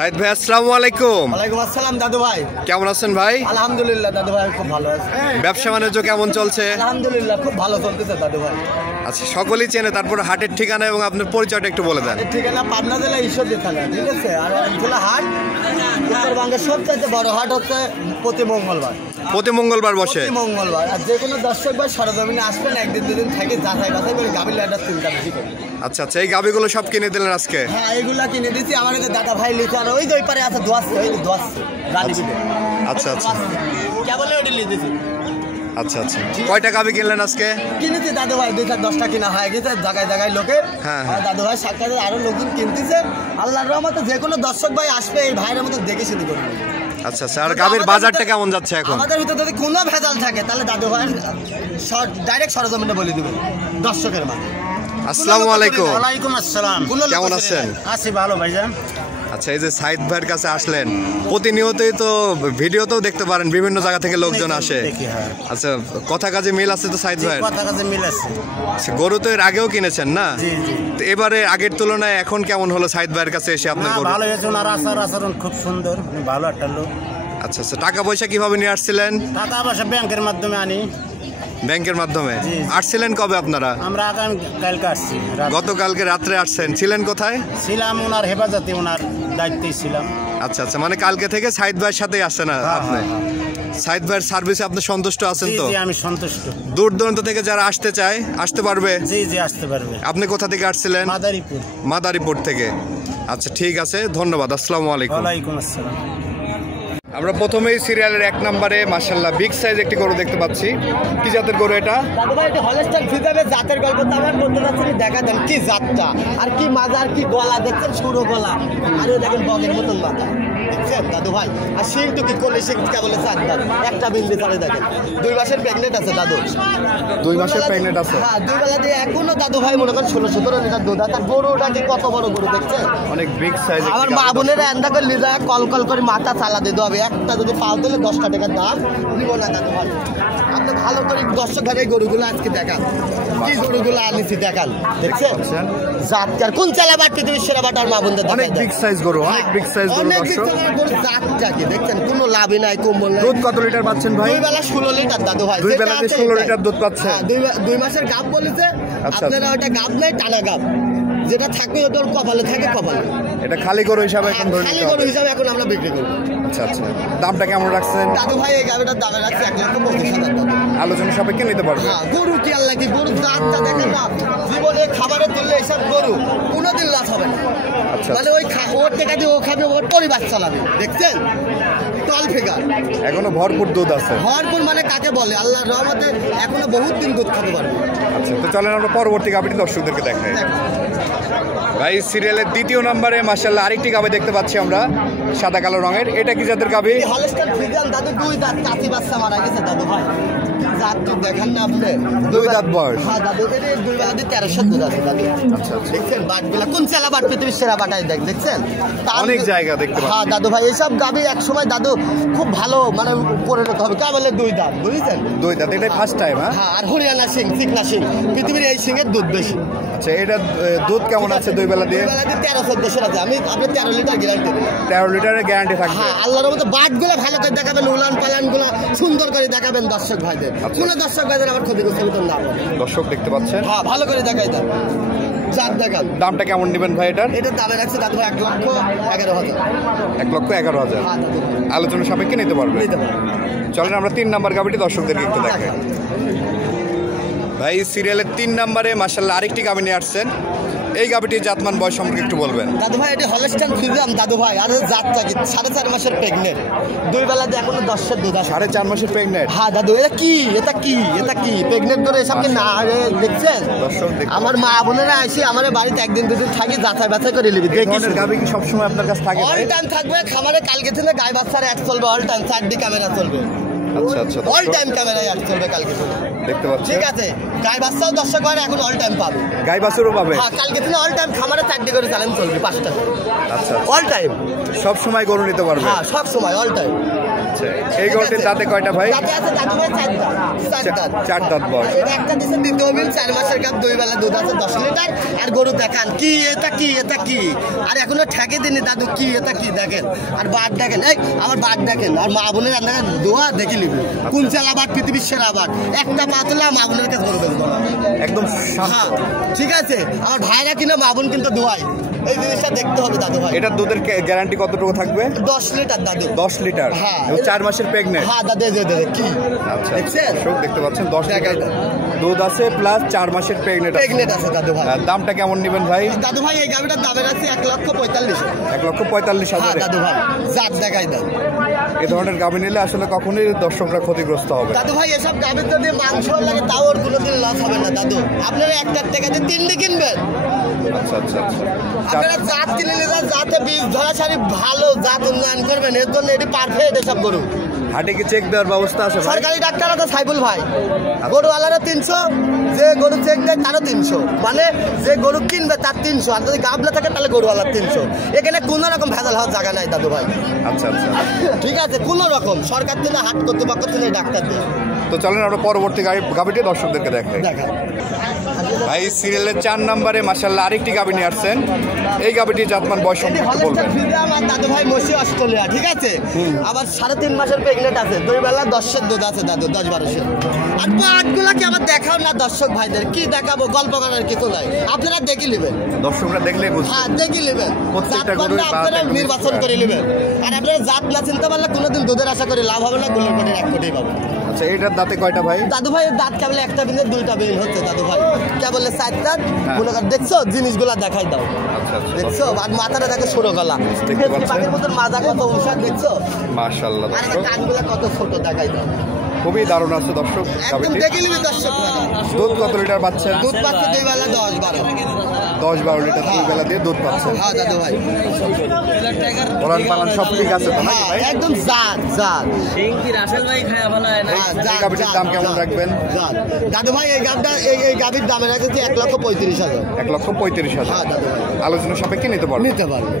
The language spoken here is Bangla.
সাইদ ভাই আসসালামু আলাইকুম। ওয়ালাইকুম আসসালাম দাদু ভাই, কেমন আছেন ভাই? আলহামদুলিল্লাহ দাদু ভাই, খুব ভালো আছি। ব্যবসা বাণিজ্য কেমন চলছে? আলহামদুলিল্লাহ খুব ভালো চলতেছে দাদু ভাই। আচ্ছা, সকলেই চেনে, তারপর হাটের ঠিকানা এবং আপনার পরিচয়টা একটু বলে দেন। ঠিকানা পাবনা জেলা ঈশ্বরদী থানা, ঠিক আছে। আর অনেকগুলো হাট, উত্তরবঙ্গের সবচেয়ে বড় হাট হচ্ছে প্রতি মঙ্গলবার। প্রতি মঙ্গলবার বসে? প্রতি মঙ্গলবার। আর যে কোনো দর্শক ভাই সরজমিনে আসবেন, একদিন দুদিন থেকে যাচাই বাছাই করে গাভীর লাইটার চিন্তা বেশি করি। আচ্ছা আচ্ছা, এই গাভীগুলো সব কিনে দিলেন আজকে? হ্যাঁ, এগুলা কিনে দিচ্ছি। আমার দাদা ভাই লিখে, আর ওই দুই পারে আছে দোয়াচ্ছে, ওই দোয়াচ্ছে রানীপিঠে। আচ্ছা আচ্ছা, কেবল ওইটা লিখেছি। আচ্ছা আচ্ছা, কয়টা গাভী কিনলেন আজকে? কিনেছি দাদু ভাই, 2-10টা কিনা হয়ে গেছে জায়গায় জায়গায় লোকের। হ্যাঁ, দাদু ভাই সাক্ষাৎ আরো লোকজন কিনতেছে। আল্লাহর রহমতে যে কোনো দর্শক ভাই আসবে, এই ভাইয়ের মতো দেখে শুরু করবে। আচ্ছা আচ্ছা, আর গাভীর বাজারটা কেমন যাচ্ছে এখন? আমাদের ভিতরে যদি কোনো ভেজাল থাকে তাহলে দাদু ভাই ডাইরেক্ট সরজমিনে বলে দিবেন দর্শকের মানে। আসসালামু আলাইকুম। ওয়ালাইকুম আসসালাম। কেমন আছেন? আছি ভালো ভাইজান। আচ্ছা, এই যে সাইদ ভাইয়ের কাছে আসলেন, প্রতিনিয়তই তো ভিডিওতেও দেখতে পারেন বিভিন্ন জায়গা থেকে লোকজন আসে। আচ্ছা, কথা কাজে মিল আছে তো সাইদ ভাইয়ের? কথা কাজে মিল আছে। আচ্ছা, গরু তো এর আগেও কিনেছেন না? জি জি। তো এবারে আগের তুলনায় এখন কেমন হলো সাইদ ভাইয়ের কাছে এসে আপনার গরু? ভালো হয়েছে, ওনার আচরণ খুব সুন্দর, ভালো একটা লোক। আচ্ছা আচ্ছা, টাকা পয়সা কিভাবে নিয়ে আসছিলেন? টাকা পয়সা ব্যাংকের মাধ্যমে আনি। ব্যাংকের মাধ্যমে? আসছিলেন কবে আপনারা? আমরা কালকে আসছি। গতকালকে রাত্রে আসছেন। ছিলেন কোথায়? ছিলাম ওনার হেফাজতে, ওনার দায়িত্বেই ছিলাম। আচ্ছা আচ্ছা, মানে কালকে থেকে সাইদ ভাইয়ের সাথেই আসছেন আপনি? সাইদ ভাইয়ের সার্ভিসে আপনি সন্তুষ্ট আছেন তো? জি, আমি সন্তুষ্ট। দূর দূরান্ত থেকে যারা আসতে চায় আসতে পারবে? জি জি, আসতে পারবে। আপনি কোথা থেকে আসছিলেন? মাদারীপুর। মাদারীপুর থেকে। আচ্ছা, ঠিক আছে, ধন্যবাদ। আসসালামু আলাইকুম। ওয়ালাইকুম আসসালাম। আমরা প্রথমেই সিরিয়ালের 1 নম্বরে মাশাআল্লাহ বিগ সাইজ একটি গরু দেখতে পাচ্ছি। কি জাতের গরু এটা? দাদু ভাই, এটা হলস্টাইন ফ্রিজিয়ানের জাতের গল্প তো আমার বলতে যাচ্ছি, দেখা দেন কি জাতটা, আর কি মাজার, কি গলা দেখছেন, সরু গলা, আর দেখেন বগের মতন মাথা, দেখছেন দাদু ভাই। আর সিংটু কি করলে, সিং কেবল চারদার, একটা বিন্দু চালে দেখেন। 2 মাসের প্রেগনেন্ট আছে দাদু। 2 মাসের প্রেগনেন্ট আছে? হ্যাঁ, 2 বেলা দিয়ে এখনো দাদু ভাই মনে করেন 16-17 লিটার দুধ। আর গরুটা কি কত বড় গরু দেখছেন? অনেক বিগ সাইজ। আমার মা বোনেরা এন্দা করে লিজা কল কল করে মাথা চালা দিতে হবে। একটা যদি পাল দিলে 10টা টাকার দাম নিব না দাদু ভাই। আপনি ভালো করে দর্শক ঘরে গরুগুলো আজকে দেখান, কি গরুগুলো আনিছি দেখান, দেখছেন জাতকার কোন চালা বাট পৃথিবীর সেরা বাটার মা বোনদের দেখান। অনেক বিগ সাইজ গরু, অনেক বিগ সাইজ গরু। অনেক বিগ সাইজ গরু, জাতটা কি দেখছেন, কোনো লাভই নাই, কম্বল নাই। দুধ কত লিটার পাচ্ছেন ভাই? 2 বেলা 16 লিটার দাদু ভাই। 2 বেলাতে 16 লিটার দুধ পাচ্ছেন? 2 মাসের গাব বলেছে। আপনারা ওটা গাব নাই, টানা গাব, যেটা থাকবে ওটা কপালে থাকে, কপালে। এটা খালি গরু হিসাবে এখন ধরে খালি গরু হিসাবে এখন আমরা বিক্রি করব। আচ্ছা আচ্ছা, দামটা কেমন রাখছেন দাদু ভাই? এই গাবিটার দাম রাখছে 1,25,000 টাকা। আলোচনা সাপেক্ষে নিতে পারবে? হ্যাঁ, গরু কি আল্লাহ কি গরু জাতটা দেখেন না, জীবনে খাবারে তুললে এসব গরু কোনোদিন লাভ হবে না। মানে ওই ওর টাকা দিয়ে ও খাবে, ওর পরিবার চালাবে, দেখছেন তল ফেগার। এখনো ভরপুর দুধ আছে? ভরপুর মানে কাকে বলে, আল্লাহর রহমতে এখনো বহুত দিন দুধ খাতে পারবে। আচ্ছা, তো চলেন আমরা পরবর্তী গাবিটি দর্শকদেরকে দেখাই। ভাই, সিরিয়ালের 2য় নম্বরে মাশাআল্লাহ আরেকটি গাবি দেখতে পাচ্ছি আমরা, সাদা কালো রঙের। এটা কি জাতের গাবি? হলস্টাইন ফ্রিজিয়ান দাদু, 2 দাঁত কাঁচি বাচ্চা মারা গেছে দাদু ভাই। জাত তো দেখেন না আপনি, 2 দাঁত বয়স? হ্যাঁ দাদু, এর 2 বেলা দিয়ে 1300 দুধ আছে দাদু। আচ্ছা, দেখছেন বাটগুলা কোন চালা বাট পৃথিবীর সেরা বাটাই দেখছেন। অনেক জায়গা দেখতে পাচ্ছি। হ্যাঁ দাদু ভাই, এইসব গাবি এক সময় দাদু খুব ভালো মানে পরিণত হবে। কা বলে 2 দাঁত, বুঝছেন? 2 দাঁত, এটাই ফার্স্ট টাইম? হ্যাঁ, আর হরিয়ানা সিং, চিকনা সিং, পৃথিবীর এই সিংয়ের দুধ বেশি। আচ্ছা, এটা দুধ কেমন আছে 2 বেলা দিয়ে? 2 বেলা দিয়ে 1300 আছে। আমি আপনি 13 লিটার গ্যারান্টি দিই। 13 লিটারের গ্যারান্টি থাকবে? হ্যাঁ, আল্লাহর মতো বাটগুলো ভালো করে দেখাবেন, উলান পালানগুলো সুন্দর করে দেখাবেন দর্শক ভাইদের। কোনো দর্শক ভাইদের আমার ক্ষতি করতে না পারে। দর্শক দেখতে পাচ্ছেন? হ্যাঁ, ভালো করে দেখাই দেন, জাত দেখান। দামটা কেমন নেবেন ভাই এটার? এটার দামে রাখছে দাদু ভাই 1,11,000। 1,11,000? হ্যাঁ দাদু ভাই, আলোচনা সাপেক্ষে নিতে পারবে? নিতে পারবে। চলেন আমরা 3 নাম্বার গাবিটি দর্শকদেরকে একটু দেখাই। ভাই, সিরিয়ালের 3 নম্বরে মাশাআল্লাহ আরেকটি গাবি নিয়ে আসছেন। এই গাবিটির জাতমান বয়স সম্পর্কে একটু বলবেন? দাদু ভাই, এটা হলস্টাইন ফ্রিজিয়ান দাদু ভাই। আর জাতটা কি 4.5 মাসের প্রেগনেন্ট, 2 বেলা দিয়ে এখনো 10 দুধ আছে। 4.5 মাসের প্রেগনেন্ট? হ্যাঁ দাদু, এটা কি এটা কি প্রেগনেন্ট করে এসব কি না দেখছেন? আমার মা বোনেরা আসি আমার বাড়িতে একদিন দুদিন থাকি, যাচাই বাছাই করে নিবি। দেখি গাবি কি সবসময় আপনার কাছে থাকে? অল টাইম থাকবে খামারে। কালকে থেকে গায়ে বাচ্চার অ্যাড চলবে, অল টাইম 4D ক্যামেরা চলবে। আচ্ছা আচ্ছা অল টাইম ক্যামেরায় আর চলবে কালকে থেকে। দেখতে পাচ্ছেন ঠিক আছে, গাই বাচ্চাও দর্শক হয় এখন অল টাইম পাবে। গাই বাছুরও পাবে। হ্যাঁ, কালকে থেকে অল টাইম খামারে 4টি করে চ্যালেঞ্জ চলবে 5টা আচ্ছা অল টাইম। সব সময় গরু নিতে পারবে। হ্যাঁ, সব সময় অল টাইম। আচ্ছা, এই গরুটির দাঁতে কয়টা ভাই? দাঁতে আছে দাদু ভাই 4 দাঁত। 4 দাঁত। 4 দাঁত বয়স। এটা একটা দিছে দ্বিতীয় বিল 4 মাসের গাব, 2 বেলা দুধ আছে 10 লিটার। আর গরু দেখান কি এটা কি এটা কি, আর এখনো ঠেকে দিনি দাদু কি এটা কি দেখেন। আর বাট দেখেন, এই আমার বাট দেখেন, আর মা বোনের রান্না দোয়া দেখে নিবি কোন চালা বাট পৃথিবীর সেরা বাট। একটা পা তোলা মা বোনের কাছে গরু বেচবো না একদম হ্যাঁ, ঠিক আছে। আমার ভাইরা কিনা মা বোন কিন্তু দোয়াই, এই জিনিসটা দেখতে হবে দাদু ভাই। এটা দুধের গ্যারান্টি কতটুকু থাকবে? 10 লিটার দাদু। 10 লিটার। হ্যাঁ। 4 মাসের প্রেগনেন্ট। হ্যাঁ দাদু দে কি আচ্ছা দেখছেন? দর্শক দেখতে পাচ্ছেন 10 লিটার দুধ আছে প্লাস 4 মাসের প্রেগনেন্ট আছে দাদু ভাই। দামটা কেমন নেবেন ভাই? দাদু ভাই এই গাভিটার দামের আছে 1,45,000। 1,45,000। দাদু ভাই জাত দেখাই দেন। এই ধরনের গাভী নিলে আসলে কখনোই দর্শকরা ক্ষতিগ্রস্ত হবে। দাদু ভাই এসব গাভির যদি মাংস লাগে তাও ওর কোনোদিন লস হবে না দাদু। আপনারা 1 টাকা দিয়ে 3টি কিনবেন। আচ্ছা আচ্ছা আচ্ছা আপনারা জাত কিনে নিলে জাতে বীজ ধরা সারি ভালো জাত উন্নয়ন করবেন, এর জন্য এটি পারফেক্ট এসব গরু। হাটে কি চেক দেওয়ার ব্যবস্থা আছে ভাই? সরকারি ডাক্তার আছে সাইবুল ভাই, গরুওয়ালারা 300, যে গরু চেক দেয় তারও 300, মানে যে গরু কিনবে তার 300, আর যদি গাবলা থাকে তাহলে গরুওয়ালার 300। এখানে কোনো রকম ভেজাল হওয়ার জায়গা নাই দাদু ভাই। আচ্ছা আচ্ছা ঠিক আছে, কোনো রকম সরকার থেকে হাট কর্তৃপক্ষ থেকে ডাক্তার দিয়ে তো চলেন আমরা পরবর্তী গাভীটি দর্শকদেরকে দেখাই। দেখা। ভাই সিরিয়ালের 4 নম্বরে মাশাআল্লাহ আরেকটি গাভী নিয়ে আসছেন। এই গাভীটির জাতমান বয়স সম্পর্কে বলবেন। আমার দাদু ভাই মসি অস্ট্রেলিয়া, ঠিক আছে। আবার 3.5 মাসের প্রেগনেন্ট আছে, 2 বেলা 10 দুধ আছে দাদু, 10-12 আর পাটগুলা কি আমার দেখাও না দর্শক ভাইদের, কি দেখাবো গল্প করার কিছু নাই, আপনারা দেখে নেবেন। দর্শকরা দেখলে বুঝবে। হ্যাঁ, দেখে নেবেন, প্রত্যেকটা গরুর আপনারা নির্বাচন করে নেবেন। আর আপনারা জাত না চিনতে পারলে কোনোদিন দুধের আশা করে লাভ হবে না, গুলোর কোটি 1 কোটি পাবো। আচ্ছা, এটার দাঁতে কয়টা ভাই? দাদু ভাই দাঁত কেবল একটা বিন্দু 2টা বের হচ্ছে দাদু ভাই, কেবল 4 দাঁত। মনে কর দেখছো জিনিসগুলা দেখাই দাও, আচ্ছা আচ্ছা দেখছো? আর মাথাটা দেখো সরো গলা, পাখির মতন মাজা কত উষা দেখছো? মাশাআল্লাহ আর দর্শক কানগুলা কত ছোট দেখাই দাও, খুবই দারুণ আছে দর্শক একদম গাভীটি। দেখে নিবি দর্শক। দুধ কত লিটার পাচ্ছেন? দুধ পাচ্ছে 2 বেলা 10-12। 10-12 লিটার 2 বেলা দিয়ে দুধ পাচ্ছেন। হ্যাঁ দাদু ভাই, ওলান পালান সব ঠিক আছে তো নাকি হ্যাঁ ভাই? একদম জাত জাত। এই গাভীটির দাম কেমন রাখবেন? দাদু ভাই এই গাভীটা এই গাভীর দামে রাখেছি 1,35,000। 1,35,000। হ্যাঁ দাদু ভাই, আলোচনা সাপেক্ষে নিতে পারবেন। নিতে পারবে।